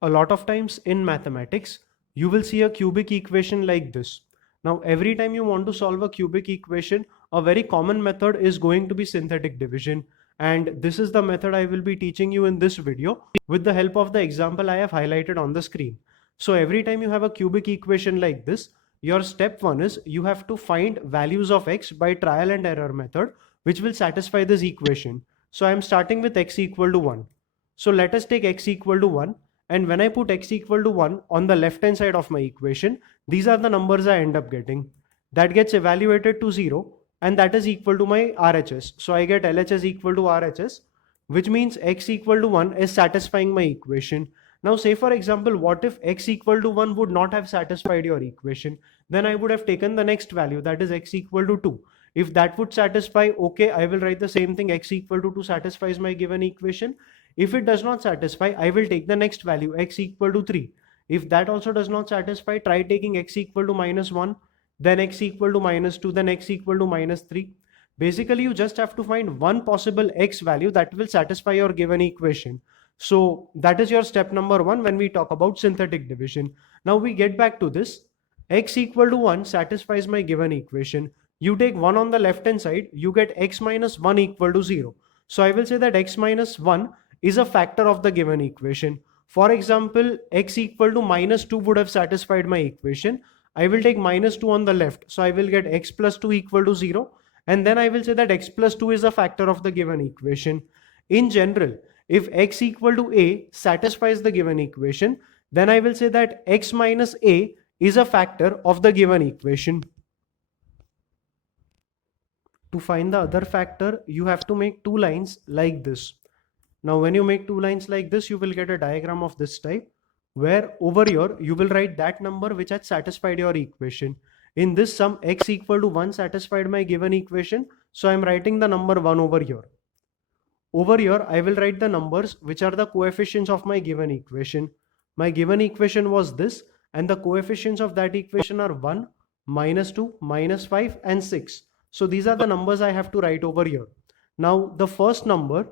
A lot of times in mathematics, you will see a cubic equation like this. Now, every time you want to solve a cubic equation, a very common method is going to be synthetic division. And this is the method I will be teaching you in this video with the help of the example I have highlighted on the screen. So every time you have a cubic equation like this, your step one is you have to find values of x by trial and error method, which will satisfy this equation. So I am starting with x equal to 1. So let us take x equal to 1. And when I put x equal to 1 on the left hand side of my equation, these are the numbers I end up getting. That gets evaluated to 0, and that is equal to my RHS. So I get LHS equal to RHS, which means x equal to 1 is satisfying my equation. Now say for example, what if x equal to 1 would not have satisfied your equation? Then I would have taken the next value, that is x equal to 2. If that would satisfy, okay, I will write the same thing, x equal to 2 satisfies my given equation. If it does not satisfy, I will take the next value, x equal to 3. If that also does not satisfy, try taking x equal to minus 1, then x equal to minus 2, then x equal to minus 3. Basically, you just have to find one possible x value that will satisfy your given equation. So that is your step number 1 when we talk about synthetic division. Now we get back to this. X equal to 1 satisfies my given equation. You take 1 on the left hand side, you get x minus 1 equal to 0. So I will say that x minus 1 is a factor of the given equation. For example, x equal to minus 2 would have satisfied my equation. I will take minus 2 on the left. So I will get x plus 2 equal to 0. And then I will say that x plus 2 is a factor of the given equation. In general, if x equal to a satisfies the given equation, then I will say that x minus a is a factor of the given equation. To find the other factor, you have to make two lines like this. Now, when you make two lines like this, you will get a diagram of this type, where over here, you will write that number which has satisfied your equation. In this sum, x equal to 1 satisfied my given equation. So I am writing the number 1 over here. Over here, I will write the numbers which are the coefficients of my given equation. My given equation was this, and the coefficients of that equation are 1, minus 2, minus 5, and 6. So these are the numbers I have to write over here. Now, the first number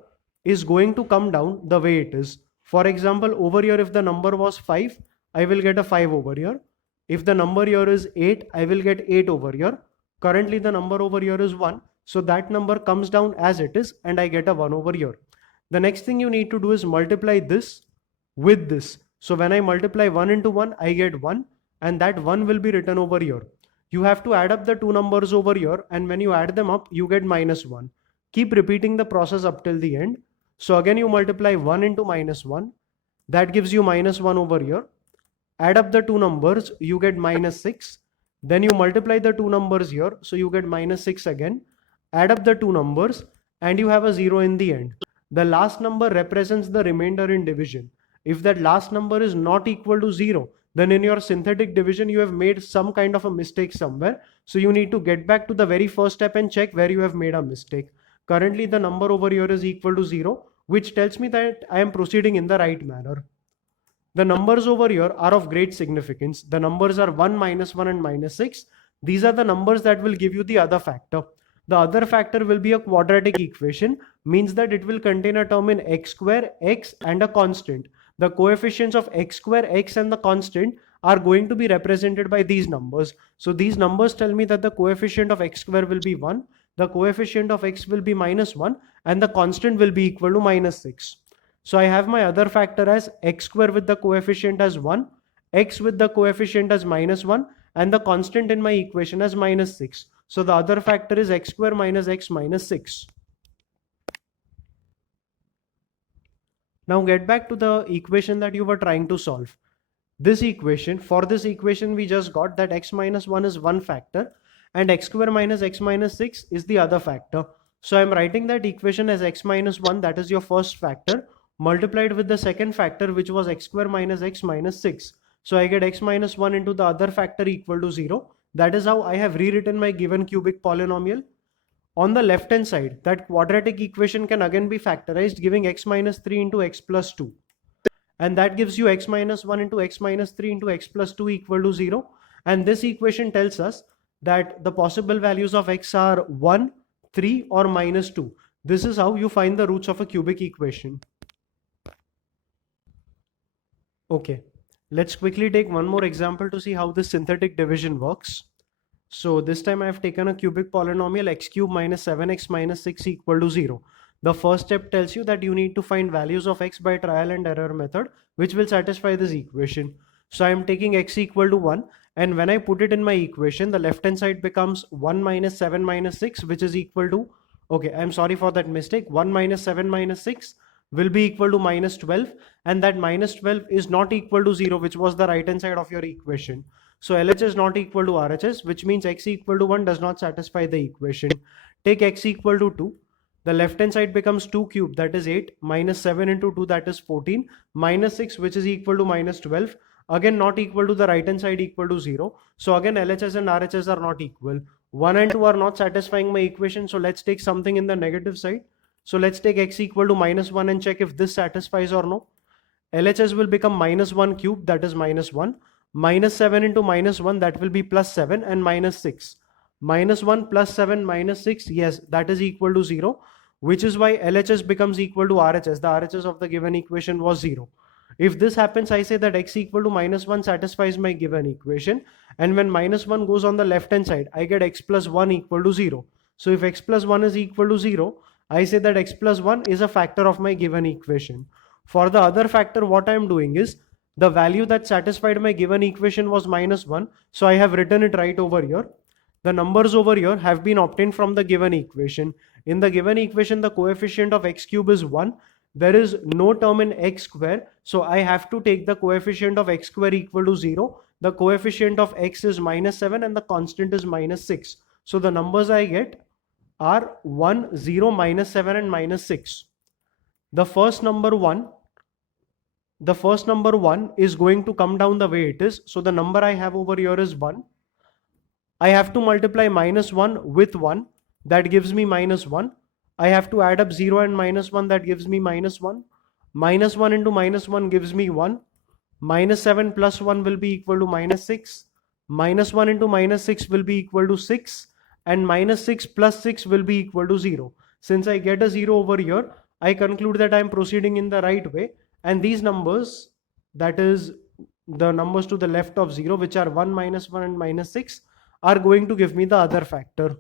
is going to come down the way it is. For example, over here, if the number was 5, I will get a 5 over here. If the number here is 8, I will get 8 over here. Currently, the number over here is 1. So that number comes down as it is, and I get a 1 over here. The next thing you need to do is multiply this with this. So when I multiply 1 into 1, I get 1, and that 1 will be written over here. You have to add up the two numbers over here, and when you add them up, you get minus 1. Keep repeating the process up till the end. So again, you multiply 1 into minus 1. That gives you minus 1 over here. Add up the two numbers, you get minus 6. Then you multiply the two numbers here, so you get minus 6 again. Add up the two numbers, and you have a 0 in the end. The last number represents the remainder in division. If that last number is not equal to 0, then in your synthetic division, you have made some kind of a mistake somewhere. So you need to get back to the very first step and check where you have made a mistake. Currently, the number over here is equal to 0, which tells me that I am proceeding in the right manner. The numbers over here are of great significance. The numbers are 1, minus 1, and minus 6. These are the numbers that will give you the other factor. The other factor will be a quadratic equation, means that it will contain a term in x square, x, and a constant. The coefficients of x square, x, and the constant are going to be represented by these numbers. So these numbers tell me that the coefficient of x square will be 1, the coefficient of x will be minus 1, and the constant will be equal to minus 6. So I have my other factor as x square with the coefficient as 1, x with the coefficient as minus 1, and the constant in my equation as minus 6. So the other factor is x square minus x minus 6. Now get back to the equation that you were trying to solve. This equation, for this equation we just got that x minus 1 is one factor and x square minus x minus 6 is the other factor. So I'm writing that equation as x minus 1, that is your first factor, multiplied with the second factor which was x square minus x minus 6. So I get x minus 1 into the other factor equal to 0. That is how I have rewritten my given cubic polynomial. On the left hand side, that quadratic equation can again be factorized, giving x minus 3 into x plus 2. And that gives you x minus 1 into x minus 3 into x plus 2 equal to 0. And this equation tells us that the possible values of x are 1, 3 or minus 2. This is how you find the roots of a cubic equation. Okay, let's quickly take one more example to see how this synthetic division works. So this time I have taken a cubic polynomial x cube minus 7x minus 6 equal to 0. The first step tells you that you need to find values of x by trial and error method, which will satisfy this equation. So I am taking x equal to 1, and when I put it in my equation, the left hand side becomes 1 minus 7 minus 6, which is equal to, okay, I'm sorry for that mistake, 1 minus 7 minus 6 will be equal to minus 12, and that minus 12 is not equal to 0, which was the right hand side of your equation. So LHS is not equal to RHS, which means x equal to 1 does not satisfy the equation. Take x equal to 2. The left hand side becomes 2 cube, that is 8, minus 7 into 2, that is 14, minus 6, which is equal to minus 12. Again, not equal to the right hand side equal to 0. So again, LHS and RHS are not equal. 1 and 2 are not satisfying my equation. So let's take something in the negative side. So let's take x equal to minus 1 and check if this satisfies or no. LHS will become minus 1 cube, that is minus 1. Minus 7 into minus 1, that will be plus 7, and minus 6. Minus 1 plus 7 minus 6, yes, that is equal to 0, which is why LHS becomes equal to RHS. The RHS of the given equation was 0. If this happens, I say that x equal to minus 1 satisfies my given equation. And when minus 1 goes on the left hand side, I get x plus 1 equal to 0. So if x plus 1 is equal to 0, I say that x plus 1 is a factor of my given equation. For the other factor, what I am doing is, the value that satisfied my given equation was minus 1. So I have written it right over here. The numbers over here have been obtained from the given equation. In the given equation, the coefficient of x cube is 1. There is no term in x square. So I have to take the coefficient of x square equal to 0. The coefficient of x is minus 7 and the constant is minus 6. So the numbers I get are 1, 0, minus 7 and minus 6. The first number 1 is going to come down the way it is. So the number I have over here is 1. I have to multiply minus 1 with 1. That gives me minus 1. I have to add up 0 and minus 1. That gives me minus 1. Minus 1 into minus 1 gives me 1. Minus 7 plus 1 will be equal to minus 6. Minus 1 into minus 6 will be equal to 6. And minus 6 plus 6 will be equal to 0. Since I get a 0 over here, I conclude that I am proceeding in the right way. And these numbers, that is the numbers to the left of 0, which are 1, minus 1 and minus 6, are going to give me the other factor.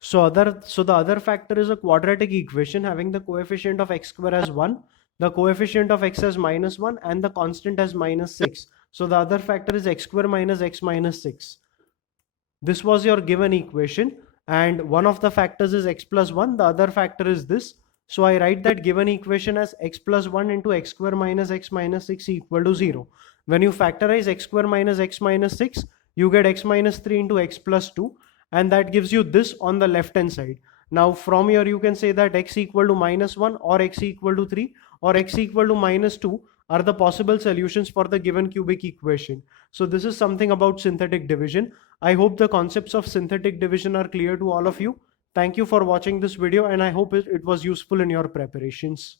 So the other factor is a quadratic equation having the coefficient of x square as 1, the coefficient of x as minus 1, and the constant as minus 6. So the other factor is x square minus x minus 6. This was your given equation, and one of the factors is x plus 1, the other factor is this. So I write that given equation as x plus 1 into x square minus x minus 6 equal to 0. When you factorize x square minus x minus 6, you get x minus 3 into x plus 2, and that gives you this on the left hand side. Now from here you can say that x equal to minus 1 or x equal to 3 or x equal to minus 2 are the possible solutions for the given cubic equation. So this is something about synthetic division. I hope the concepts of synthetic division are clear to all of you. Thank you for watching this video, and I hope it was useful in your preparations.